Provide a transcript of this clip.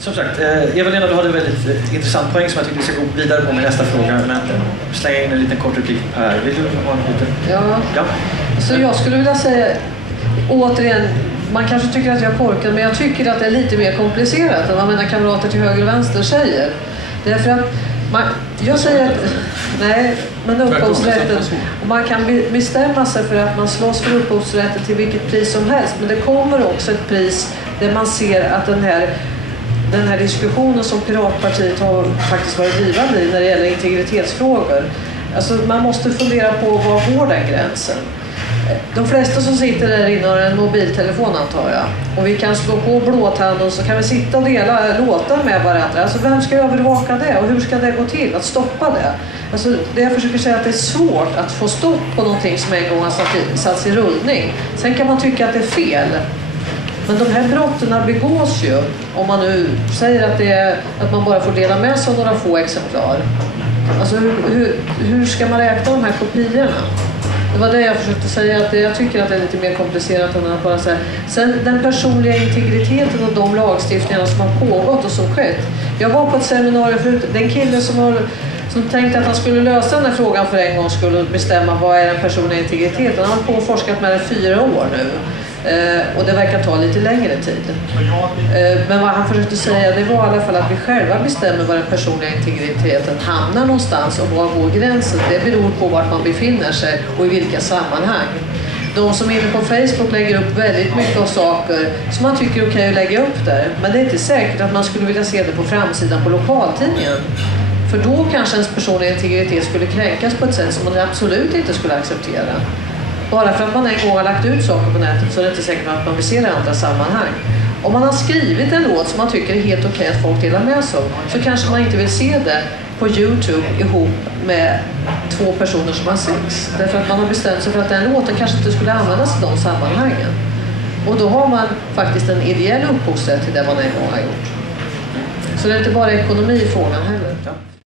Som sagt, Eva-Lena, du hade en väldigt intressant poäng som jag tycker vi ska gå vidare på med nästa fråga. Men slänga in en liten kort replik här. Vill du ha en liten? Ja. Så jag skulle vilja säga, återigen, man kanske tycker att jag är korkad, men jag tycker att det är lite mer komplicerat än vad mina kamrater till höger och vänster säger. Därför att jag säger att nej, men upphovsrätten, man kan bestämma sig för att man slåss för upphovsrätten till vilket pris som helst, men det kommer också ett pris där man ser att den här diskussionen som Piratpartiet har faktiskt varit drivande i när det gäller integritetsfrågor. Alltså man måste fundera på var går den gränsen. De flesta som sitter där inne har en mobiltelefon, antar jag. Och vi kan slå på blåtand och så kan vi sitta och dela låtar med varandra. Alltså vem ska övervaka det och hur ska det gå till att stoppa det? Alltså det jag försöker säga att det är svårt att få stopp på någonting som en gång har satts i rullning. Sen kan man tycka att det är fel. Men de här brotten begås ju, om man nu säger att man bara får dela med sig av några få exemplar. Alltså hur ska man räkna de här kopiorna? Det var det jag försökte säga, att jag tycker att det är lite mer komplicerat än att bara säga. Sen den personliga integriteten och de lagstiftningarna som har pågått och som skett. Jag var på ett seminarium förut, den kille som tänkte att han skulle lösa den här frågan för en gång, skulle bestämma vad är den personliga integriteten. Han har på och forskat med det 4 år nu. Och det verkar ta lite längre tid. Men vad han försökte säga, det var i alla fall att vi själva bestämmer var den personliga integriteten hamnar någonstans och var går gränsen. Det beror på vart man befinner sig och i vilka sammanhang. De som är inne på Facebook lägger upp väldigt mycket av saker som man tycker är okej att lägga upp där. Men det är inte säkert att man skulle vilja se det på framsidan på lokaltidningen. För då kanske ens personliga integritet skulle kränkas på ett sätt som man absolut inte skulle acceptera. Bara för att man en gång har lagt ut saker på nätet så är det inte säkert att man vill se det i andra sammanhang. Om man har skrivit en låt som man tycker är helt okej att folk delar med sig av, så kanske man inte vill se det på YouTube ihop med 2 personer som har sex. Därför att man har bestämt sig för att den låten kanske inte skulle användas i de sammanhangen. Och då har man faktiskt en ideell upphovsrätt till det man en gång har gjort. Så det är inte bara ekonomi i frågan heller.